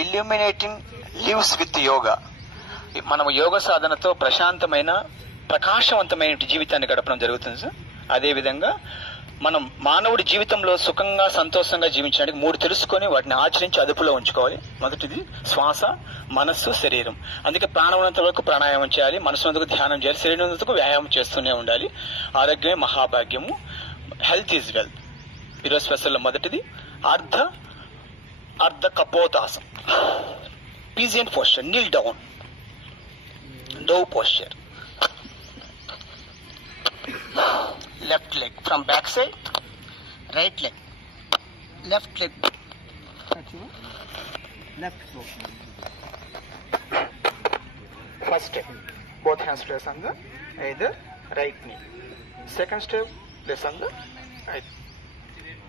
Illuminating lives with yoga. మనం యోగ సాధనతో ప్రశాంతమైన ప్రకాశవంతమైన జీవితాన్ని గడపడం జరుగుతుంది సార్. అదేవిధంగా మనం మానవుడి జీవితంలో సుఖంగా సంతోషంగా జీవించడానికి 3 తెలుసుకొని వాటిని ఆచరించి అదుపులో ఉంచుకోవాలి. మొదటిది శ్వాస, మనస్సు, శరీరం. అందుకే ప్రాణమైనంత వరకు ప్రాణాయామం చేయాలి, మనసునందుకు ధ్యానం చేయాలి, శరీరం వ్యాయామం చేస్తూనే ఉండాలి. ఆరోగ్యమే మహాభాగ్యము. Health is wealth. ఈరోజు స్పెషల్లో మొదటిది Ardha Kapotasana, pigeon posture, kneel down, dove posture. Left leg from back side, right leg, left leg, left foot. First step, both hands place on the either right knee. Second step, place on the right.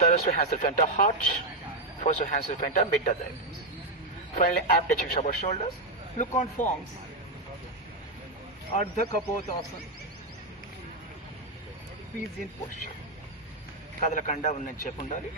Third step, hands in front of heart. Fourth step, hands in front of mid of the. Finally, abs touching our shoulders. Look on forms. Ardha Kapotasana. Pigeon posture. కదలకుండా ఉన్నది చెప్పు ఉండాలి.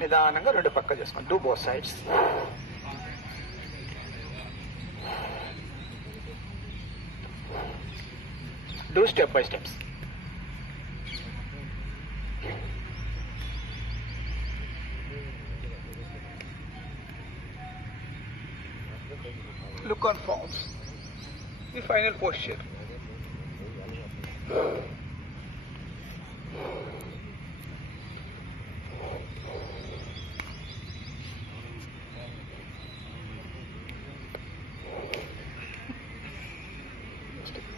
నిదానంగా 2 పక్క చేసుకోండి. Do both sides. Do step by steps. Look on forms. The final posture.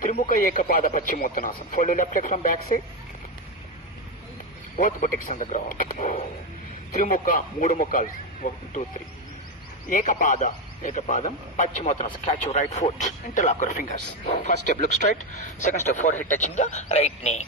Trimukha Ekapada పశ్చిమోత్తనాసన. Fold left leg from back side. Both buttocks on the ground. త్రిముఖ 3 ముఖాలు. 1 2 3. ఏకపాదం పశ్చిమోత్తనాసన. Catch your right foot. Interlock your fingers. First step, look straight. Second step, forehead touching the right knee.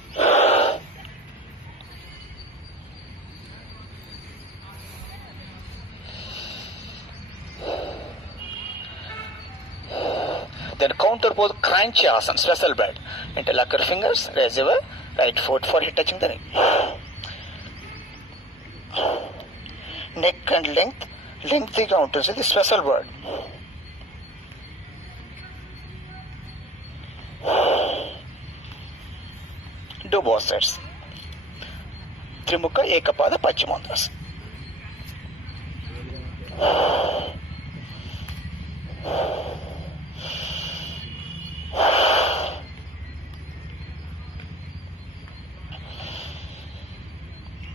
Then counter pose Kranchi Asana, special bed. Interlock your fingers, raise your right foot, forehead touching the knee. Neck and lengthy counters is the special word. Do both sides. Trimukha Ekapada Pachimottanasana.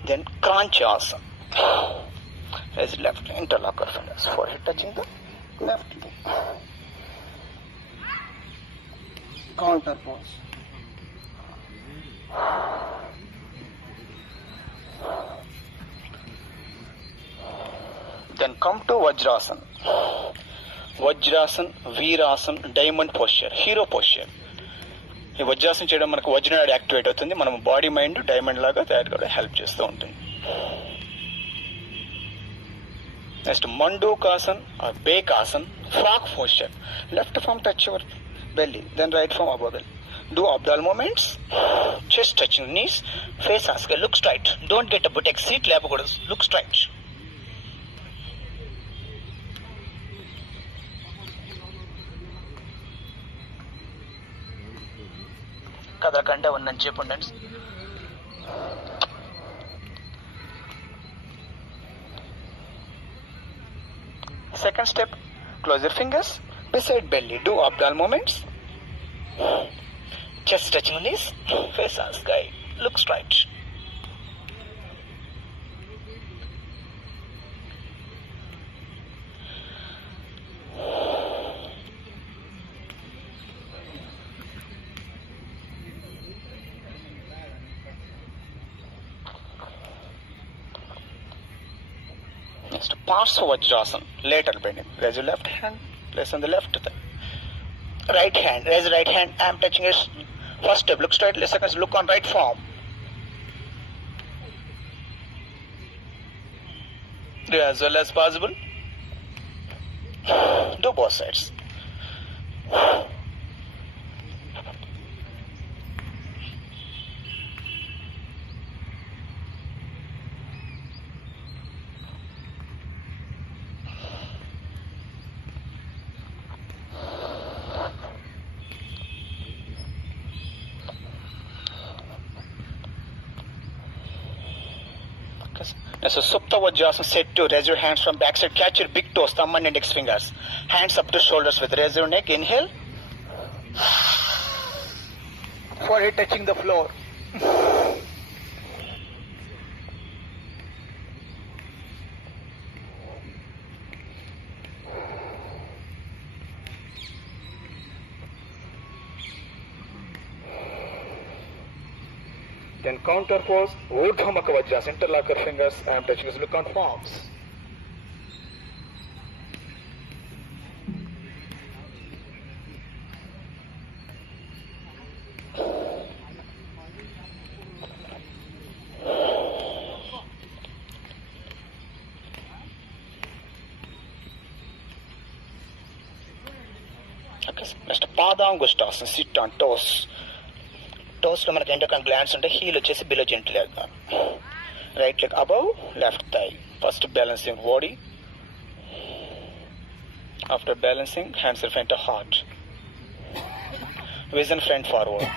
Then Kranchi Asana. Raise left, interlock your fingers, forehead touching the left knee. Counter pose. Then come to Vajrasana. Vajrasana, Veerasana, diamond posture, hero posture. ఈ వజ్రాసనం చేయడం మనకు వజ్రనాడి యాక్టివేట్ అవుతుంది. మనం body mind diamond లాగా తయారు కూడా హెల్ప్ చేస్తూ ఉంటుంది. Next Mandukasan or Bakasan, frog posture. Left palm touch your belly, then right from above belly. Do abdominal movements, chest touching knees, face ask, look straight. Don't get a buttocks, seat లేపకూడదు. Look straight. కదలకంటే ఉన్నని చెప్పండి. Second step, close your fingers beside belly. Do abdominal movements. Chest touching knees, face as guide. Look straight. Next, Parsva Vajrasana, lateral bending. Raise your left hand, place on the left thigh. Right hand, raise right hand, arm touching his first step, look straight, second look on right form. Do as well as possible. Do both sides. So Supta Vajrasana set to raise your hands from backside. Catch your big toes, thumb and index fingers. Hands up to shoulders with raise your neck. Inhale. Forehead touching the floor. Then counter pose, Urdhva Mukha Vajrasana, interlock your fingers, I am touching his look on palms. Okay, next Padangushtasana, sit on toes. Toes లో మనకి endocrine glands ఉంటాయి. Heel వచ్చేసి below gentle వేద్దాం. Right leg above left thigh. First balancing body. After balancing hands are front heart. Vision front forward.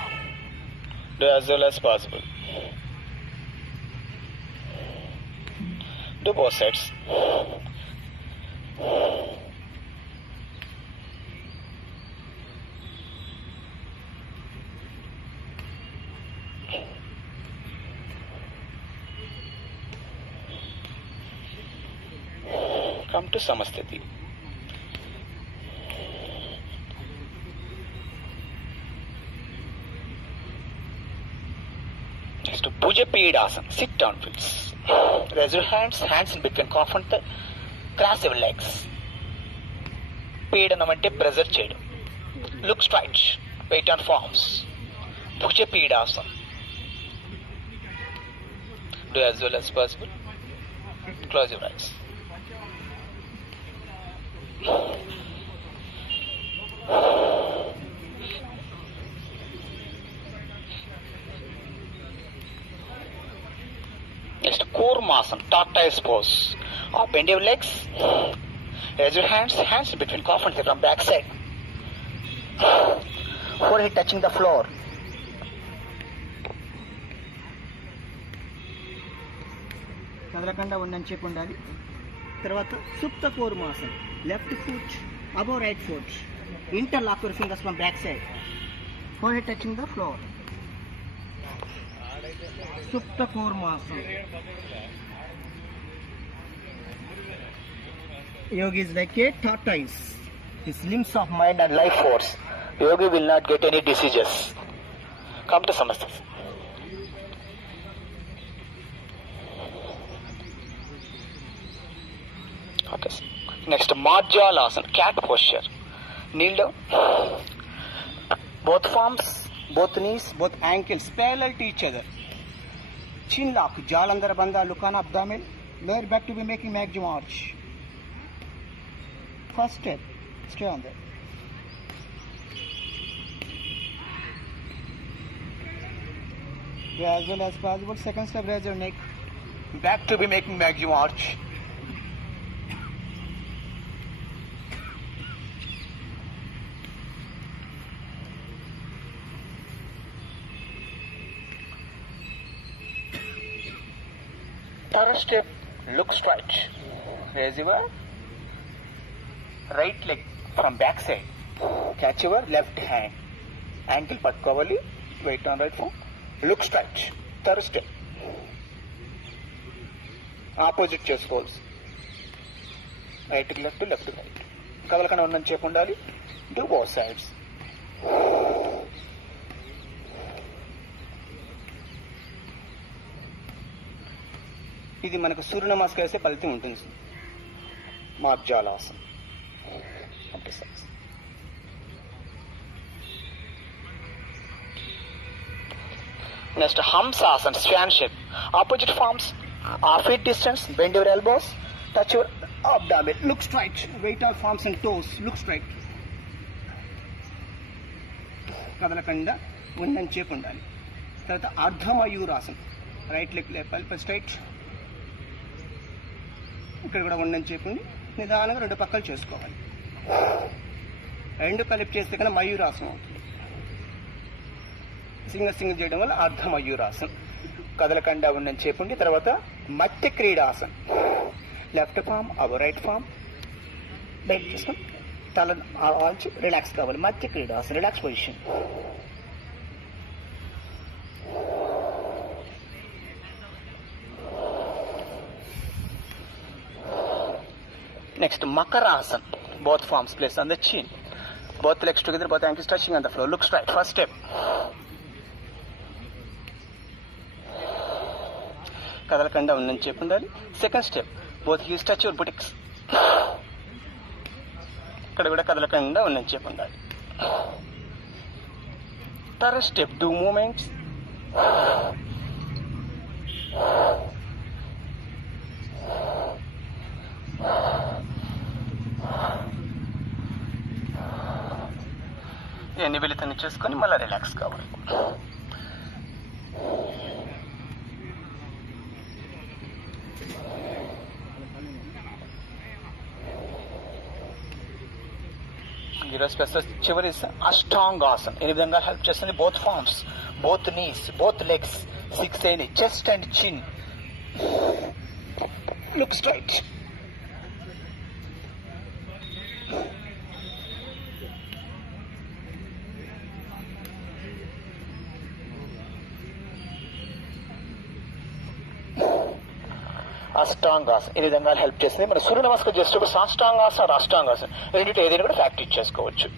Do as well as possible. Do both sides. Come to Samasthiti. Next to Puja Pidasana. Sit down, please. Raise your hands in between cough and thigh. Cross your legs. Pidana ante pressure cheyadam. Look straight. Weight on palms. Puja Pidasana. Do as well as possible. Close your eyes. Next, Kurmasana, tortoise pose. Bend your legs. Raise your hands between cough and thigh from back side. Forehead touching the floor. కదలకుండా ఉన్నంచేపు ఉండాలి. తర్వాత Supta Kurmasana. Left foot above right foot. Interlock your fingers from back side. Forehead touching the floor. Supta Kurmasana. Yogi is like a tortoise. His limbs of mind and life force. Yogi will not get any diseases. Come to Samasthiti. Okay. Next, Madhyalasana, cat posture. Kneel down. Both palms, both knees, both ankles parallel to each other. Chin lock, Jalandhara Bandha, look on abdomen. Lower back to be making maximum arch. First step, stay on there. Yeah, as well as possible. Second step, raise your neck. Back to be making maximum arch. Third step, look straight. Raise your right leg from back side. Catch your left hand. Ankle patkovali. Weight on right foot. Look straight. Third step. Opposite చేసుకోవాలి. Right కి left, left right. కదలకుండా ఉన్నంత సేపు ఉండాలి. Do both sides. ఇది మనకు సూర్య నమస్కారం చేసే ఫలితం ఉంటుంది. Marjalasana. Next Hamsasana, swan shape. Opposite palms, feet distance, bend your elbows, touch your abdomen, look straight, weight on palms and toes, look straight. కదలకుండా ఉన్నంత సేపు ఉండాలి. తర్వాత Ardhamayurasana. Right leg left straight. ఇక్కడ కూడా ఉన్నంత సేపు ఉండి నిదానంగా రెండు పక్కలు చేసుకోవాలి. రెండు కలిపి చేస్తే కన్నా మయూరాసనం అవుతుంది. సింగిల్ చేయడం వల్ల అర్ధమయూరాసనం. కదలకుండా ఉన్నంత సేపు ఉండి తర్వాత Matsya Kridasan. Left palm above right palm. బయట తీసుకొని తల ఆల్చి రిలాక్స్ కావాలి. Matsya Kridasan, relax position. Next, Makarasan. Both forms placed on the chin. Both legs together, both ankles touching on the floor. Look straight. First step. కదలకుండా ఉందని చెప్పి ఉండాలి. Second step, both heels touch your buttocks. ఇక్కడ కూడా కదలకుండా ఉందని చెప్పి ఉండాలి. Third step, do movements. నిబిలితని చేసుకొని మళ్ళీ రిలాక్స్ కావాలి. ఈరోజు స్పెషల్ చివరి అష్టాంగాసన్. ఈ విధంగా హెల్ప్ చేస్తుంది. Both palms, both knees, both legs, 6 అయినాయి. Chest and chin. Look straight. Ashtangasan ఈ విధంగా హెల్ప్ చేస్తుంది. మన సూర్య నమస్కారం చేసేటప్పుడు సాష్టాంగాసన, రాష్టాంగాసన రెండింటి ఏదైనా కూడా ప్రాక్టీస్ చేసుకోవచ్చు.